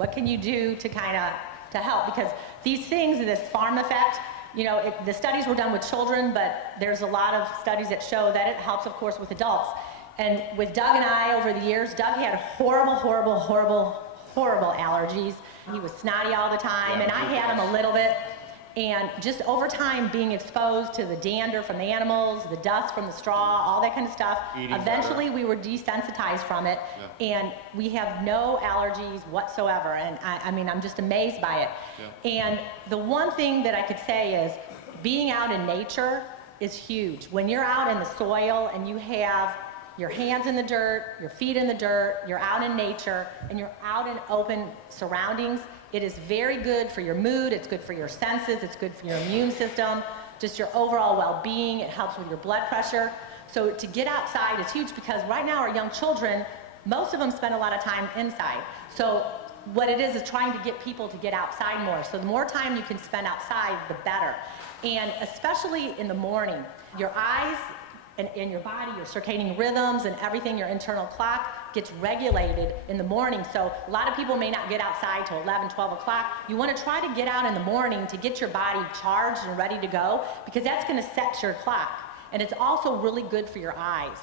What can you do to to help? Because these things, this farm effect, the studies were done with children, but there's a lot of studies that show that it helps, of course, with adults. And with Doug and I over the years, Doug had horrible allergies. He was snotty all the time, and I had him a little bit. And just over time, being exposed to the dander from the animals, the dust from the straw, all that kind of stuff, eventually we were desensitized from it, and we have no allergies whatsoever. And I mean, I'm just amazed by it. And the one thing that I could say is being out in nature is huge. When you're out in the soil and you have your hands in the dirt, your feet in the dirt, you're out in nature, and you're out in open surroundings, it is very good for your mood, it's good for your senses, it's good for your immune system, just your overall well-being. It helps with your blood pressure. So to get outside is huge, because right now our young children, most of them spend a lot of time inside. So what it is trying to get people to get outside more. So the more time you can spend outside, the better. And especially in the morning, your eyes and your body, your circadian rhythms and everything, your internal clock gets regulated in the morning. So a lot of people may not get outside till 11, 12 o'clock. You want to try to get out in the morning to get your body charged and ready to go, because that's going to set your clock. And it's also really good for your eyes.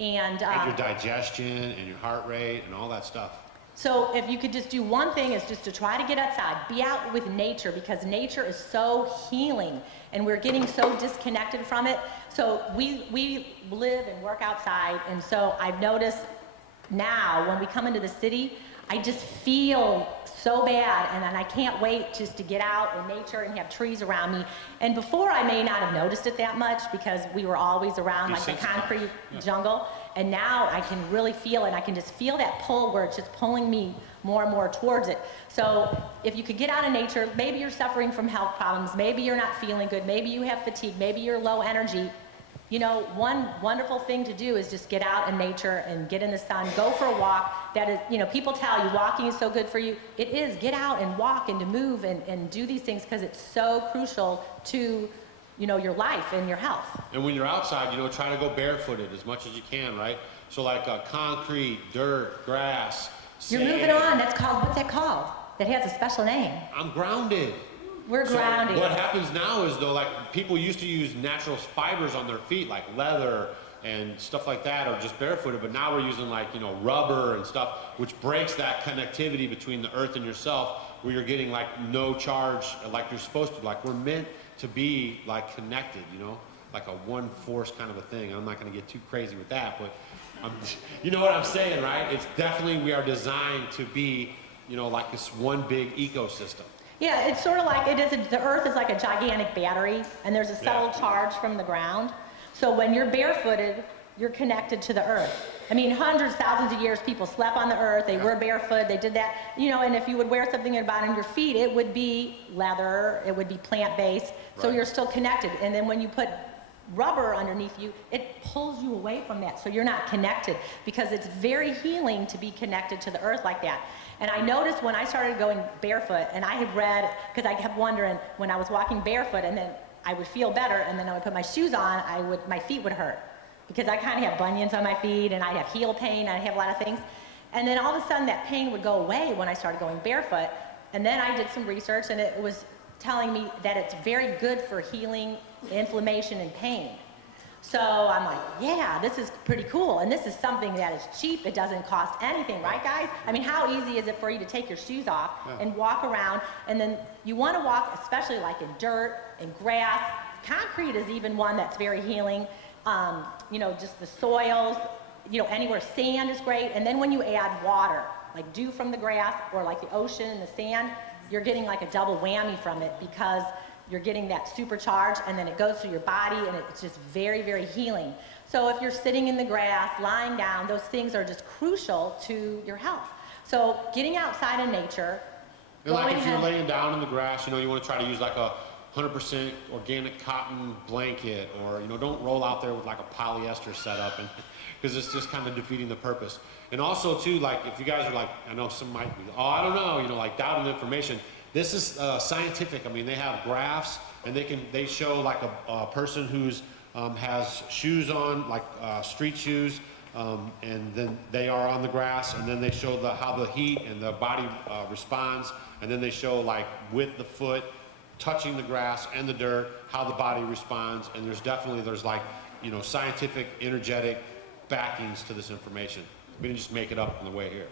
And your digestion and your heart rate and all that stuff. So if you could just do one thing, is just to try to get outside, be out with nature, because nature is so healing and we're getting so disconnected from it. So we live and work outside, and so I've noticed now when we come into the city, I just feel so bad, and then I can't wait just to get out in nature and have trees around me. And before, I may not have noticed it that much because we were always around like the concrete jungle. And now I can really feel it. I can just feel that pull where it's just pulling me more and more towards it. So if you could get out in nature, maybe you're suffering from health problems, maybe you're not feeling good, maybe you have fatigue, maybe you're low energy. One wonderful thing to do is just get out in nature and get in the sun, go for a walk. That is, people tell you walking is so good for you. It is. Get out and walk and to move and do these things, because it's so crucial to your life and your health. And when you're outside, try to go barefooted as much as you can, right? So like concrete, dirt, grass, You're sand. moving on. That's called, what's that called? That has a special name. I'm grounded. We're grounded. What happens now is, though, like people used to use natural fibers on their feet, like leather and stuff like that, or just barefooted, but now we're using like, rubber and stuff, which breaks that connectivity between the earth and yourself, where you're getting like no charge like you're supposed to. Like we're meant to be like connected, like a one force kind of a thing. I'm not going to get too crazy with that, but you know what I'm saying, right? It's definitely, we are designed to be, like this one big ecosystem. Yeah, it's sort of like the earth is like a gigantic battery, and there's a subtle charge from the ground. So when you're barefooted, you're connected to the earth. I mean, hundreds, thousands of years, people slept on the earth, they were barefoot, they did that, and if you would wear something about on your feet, it would be leather, it would be plant-based, so you're still connected. And then when you put rubber underneath you, it pulls you away from that, so you're not connected, because it's very healing to be connected to the earth like that. And I noticed when I started going barefoot, and I had read, because I kept wondering, when I was walking barefoot, and then I would feel better, and then I would put my shoes on, my feet would hurt, because I kind of have bunions on my feet, and I'd have heel pain, I'd have a lot of things. And then all of a sudden that pain would go away when I started going barefoot. And then I did some research, and it was telling me that it's very good for healing inflammation and pain. So I'm like, yeah, this is pretty cool. And this is something that is cheap. It doesn't cost anything, right, guys? I mean, how easy is it for you to take your shoes off and walk around? And then you want to walk, especially like in dirt and grass. Concrete is even one that's very healing. Just the soils, anywhere. Sand is great. And then when you add water, like dew from the grass or like the ocean and the sand, you're getting like a double whammy from it, because you're getting that supercharge, and then it goes through your body, and it's just very, very healing. So if you're sitting in the grass, lying down, those things are just crucial to your health. So getting outside in nature. And like if you're laying down in the grass, you want to try to use like a 100% organic cotton blanket, or don't roll out there with like a polyester setup, and because it's just kind of defeating the purpose. And also too, like if you guys are like, I know some might be, I don't know, like doubting the information. This is scientific. I mean, they have graphs, and they show like a person who's has shoes on, like street shoes, and then they are on the grass, and then they show how the heat and the body responds, and then they show like with the foot touching the grass and the dirt, how the body responds, and there's like, you know, scientific, energetic backings to this information. We didn't just make it up on the way here.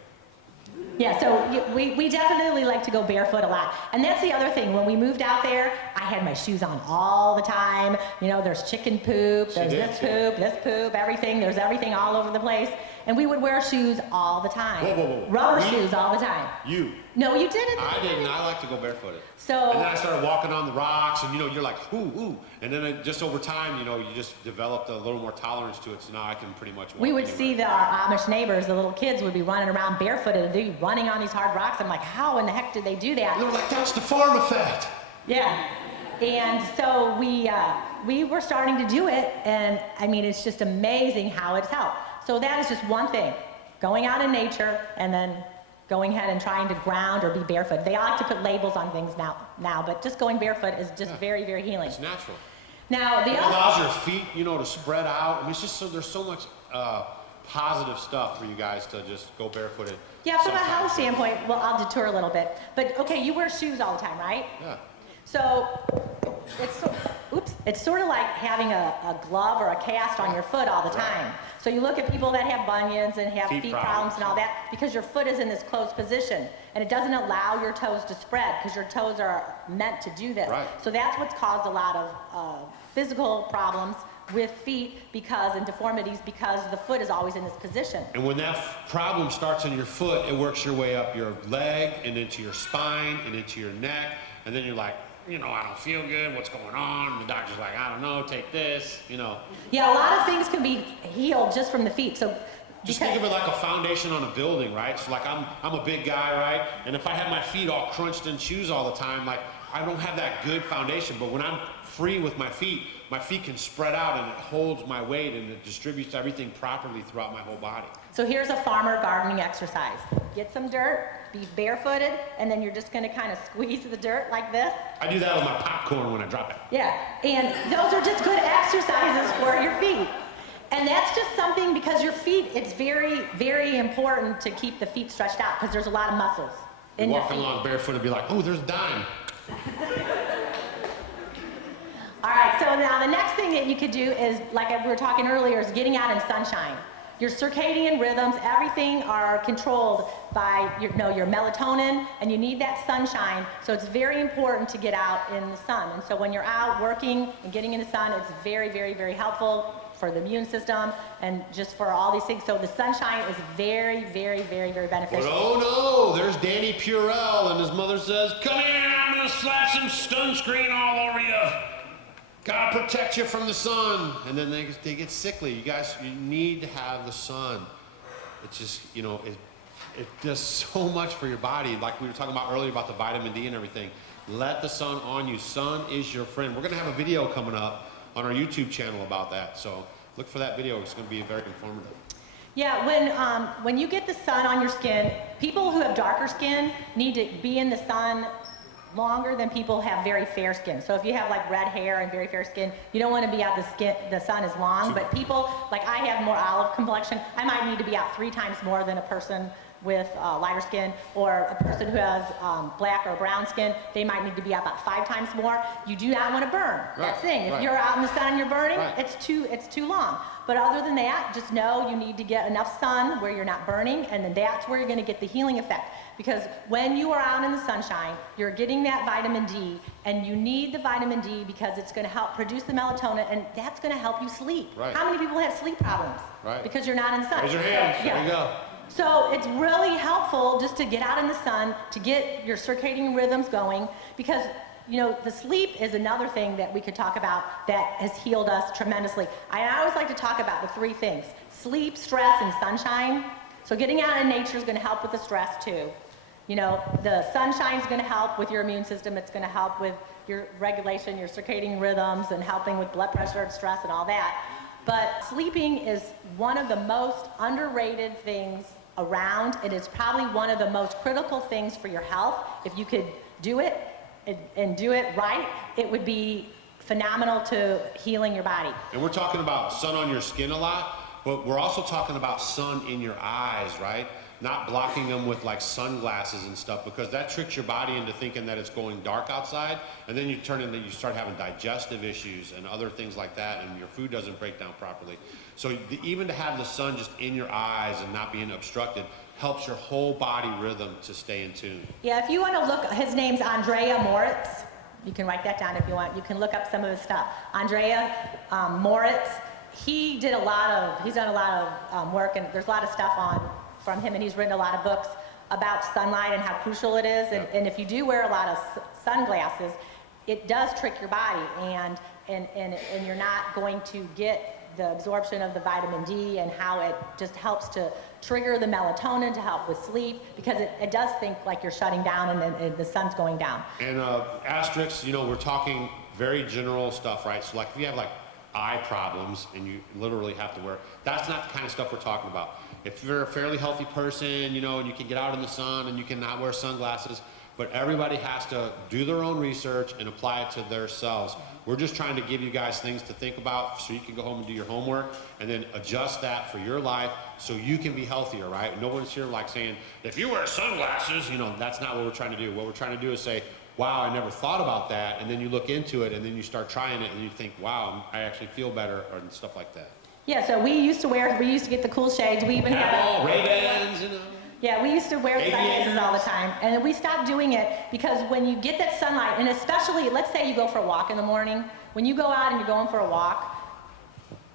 Yeah, so we definitely like to go barefoot a lot. And that's the other thing. When we moved out there, I had my shoes on all the time. You know, there's chicken poop, there's this poop, everything. There's everything all over the place. And we would wear shoes all the time. Whoa. Rubber shoes all the time. You? No, you didn't. I didn't. I like to go barefooted. So, and then I started walking on the rocks, and you know, you're like, ooh. And then just over time, you know, you just developed a little more tolerance to it, so now I can pretty much walk we would anywhere. see our Amish neighbors, the little kids would be running around barefooted, and they'd be running on these hard rocks. I'm like, how in the heck did they do that? And they were like, that's the farm effect. Yeah. And so we were starting to do it, and I mean, it's just amazing how it's helped. So that is just one thing, going out in nature and then going ahead and trying to ground or be barefoot. They like to put labels on things now, but just going barefoot is just very, very healing. It's natural. Now, it allows your feet, you know, to spread out. I mean, it's just there's so much positive stuff for you guys to just go barefooted. Yeah, from a health standpoint, well, I'll detour a little bit. But okay, you wear shoes all the time, right? Yeah. So it's sort of like having a glove or a cast on your foot all the time. So you look at people that have bunions and have feet problems and all that because your foot is in this closed position and it doesn't allow your toes to spread because your toes are meant to do this. Right. So that's what's caused a lot of physical problems with feet and deformities because the foot is always in this position. And when that problem starts in your foot, it works your way up your leg and into your spine and into your neck, and then you're like, you know, I don't feel good, what's going on? And the doctor's like, I don't know, take this, you know. Yeah, a lot of things can be healed just from the feet. So just think of it like a foundation on a building, right? So like I'm a big guy, right? And if I have my feet all crunched in shoes all the time, like I don't have that good foundation. But when I'm free with my feet can spread out and it holds my weight and it distributes everything properly throughout my whole body. So here's a farmer gardening exercise. Get some dirt, be barefooted, and then you're just gonna kind of squeeze the dirt like this. I do that with my popcorn when I drop it. Yeah, and those are just good exercises for your feet. And that's just something because your feet, it's very, very important to keep the feet stretched out because there's a lot of muscles in your feet. Walking along barefoot and be like, oh, there's a dime. All right, so now the next thing that you could do is, like we were talking earlier, is getting out in sunshine. Your circadian rhythms, everything are controlled by your melatonin, and you need that sunshine. So it's very important to get out in the sun. And so when you're out working and getting in the sun, it's very, very, very helpful for the immune system and just for all these things. So the sunshine is very, very, very, very beneficial. But oh no, there's Danny Purell, and his mother says, come here, I'm gonna slap some sunscreen all over you. Gotta protect you from the sun. And then they get sickly. You guys, you need to have the sun. It's just, you know, it does so much for your body. Like we were talking about earlier about the vitamin D and everything. Let the sun on you. Sun is your friend. We're gonna have a video coming up on our YouTube channel about that. So look for that video. It's gonna be very informative. Yeah, when you get the sun on your skin, people who have darker skin need to be in the sun longer than people have very fair skin. So if you have like red hair and very fair skin, you don't want to be out the sun as long. But people, like I have more olive complexion, I might need to be out 3 times more than a person with lighter skin, or a person who has black or brown skin, they might need to be out about 5 times more. You do not want to burn. That's the thing. If you're out in the sun and you're burning, it's too long. But other than that, just know you need to get enough sun where you're not burning, and then that's where you're going to get the healing effect. Because when you are out in the sunshine, you're getting that vitamin D, and you need the vitamin D because it's going to help produce the melatonin, and that's going to help you sleep. Right. How many people have sleep problems? Right. Because you're not in the sun. Raise your hands. Yeah. There you go. So it's really helpful just to get out in the sun, to get your circadian rhythms going, because you know, the sleep is another thing that we could talk about that has healed us tremendously. I always like to talk about the 3 things: sleep, stress, and sunshine. So getting out in nature is going to help with the stress too. You know, the sunshine is going to help with your immune system. It's going to help with your regulation, your circadian rhythms, and helping with blood pressure and stress and all that. But sleeping is one of the most underrated things around. It is probably one of the most critical things for your health. If you could do it and do it right, it would be phenomenal to healing your body. And we're talking about sun on your skin a lot, But we're also talking about sun in your eyes, right? Not blocking them with like sunglasses and stuff, because that tricks your body into thinking that it's going dark outside, and then you start having digestive issues and other things like that, and your food doesn't break down properly. So even to have the sun just in your eyes and not being obstructed helps your whole body rhythm to stay in tune. Yeah, if you want to look, his name's Andrea Moritz. You can write that down if you want. You can look up some of his stuff. Andrea Moritz, he's done a lot of work, and there's a lot of stuff from him, and he's written a lot of books about sunlight and how crucial it is. And if you do wear a lot of sunglasses, it does trick your body, and you're not going to get the absorption of the vitamin D, and how it just helps to trigger the melatonin to help with sleep, because it does think like you're shutting down and the sun's going down. And asterisks, we're talking very general stuff, right? So like if you have like eye problems and you literally have to wear, that's not the kind of stuff we're talking about. If you're a fairly healthy person, and you can get out in the sun and you can not wear sunglasses, but everybody has to do their own research and apply it to themselves. We're just trying to give you guys things to think about so you can go home and do your homework, and then adjust that for your life so you can be healthier, right? No one's here like saying, if you wear sunglasses, that's not what we're trying to do. What we're trying to do is say, wow, I never thought about that, and then you look into it, and then you start trying it, and you think, wow, I actually feel better, and stuff like that. Yeah, so we used to get the cool shades. We even had Ray-Bans, Yeah, we used to wear sunglasses all the time, and we stopped doing it because when you get that sunlight, and especially, let's say you go for a walk in the morning, when you go out and you're going for a walk,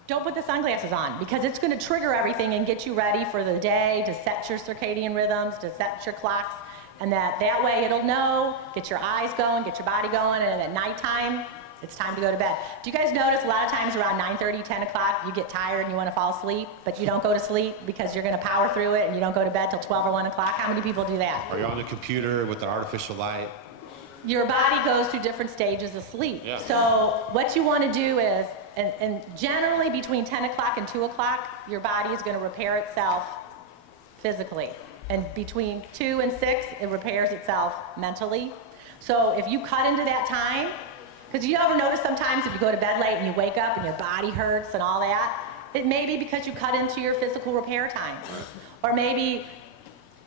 don't put the sunglasses on, because it's going to trigger everything and get you ready for the day, to set your circadian rhythms, to set your clocks, and that way it'll know, get your eyes going, get your body going, and at nighttime, it's time to go to bed. Do you guys notice a lot of times around 9:30, 10 o'clock, you get tired and you want to fall asleep, but you don't go to sleep because you're going to power through it, and you don't go to bed till 12 or 1 o'clock? How many people do that? Or you're on the computer with the artificial light. Your body goes through different stages of sleep. Yeah. So what you want to do is, and generally between 10 o'clock and 2 o'clock, your body is going to repair itself physically. And between 2 and 6, it repairs itself mentally. So if you cut into that time, because you ever notice sometimes if you go to bed late and you wake up and your body hurts and all that, it may be because you cut into your physical repair time. Or maybe,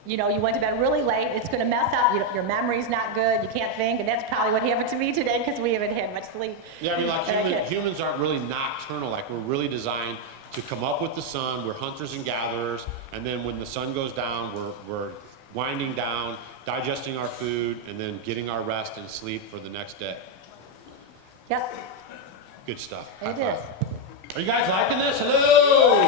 you went to bed really late, it's going to mess up, your memory's not good, you can't think, and that's probably what happened to me today because we haven't had much sleep. Yeah, I mean, like humans aren't really nocturnal. Like, we're really designed to come up with the sun. We're hunters and gatherers, and then when the sun goes down, we're winding down, digesting our food, and then getting our rest and sleep for the next day. Yep. Good stuff. It is. Are you guys liking this? Hello!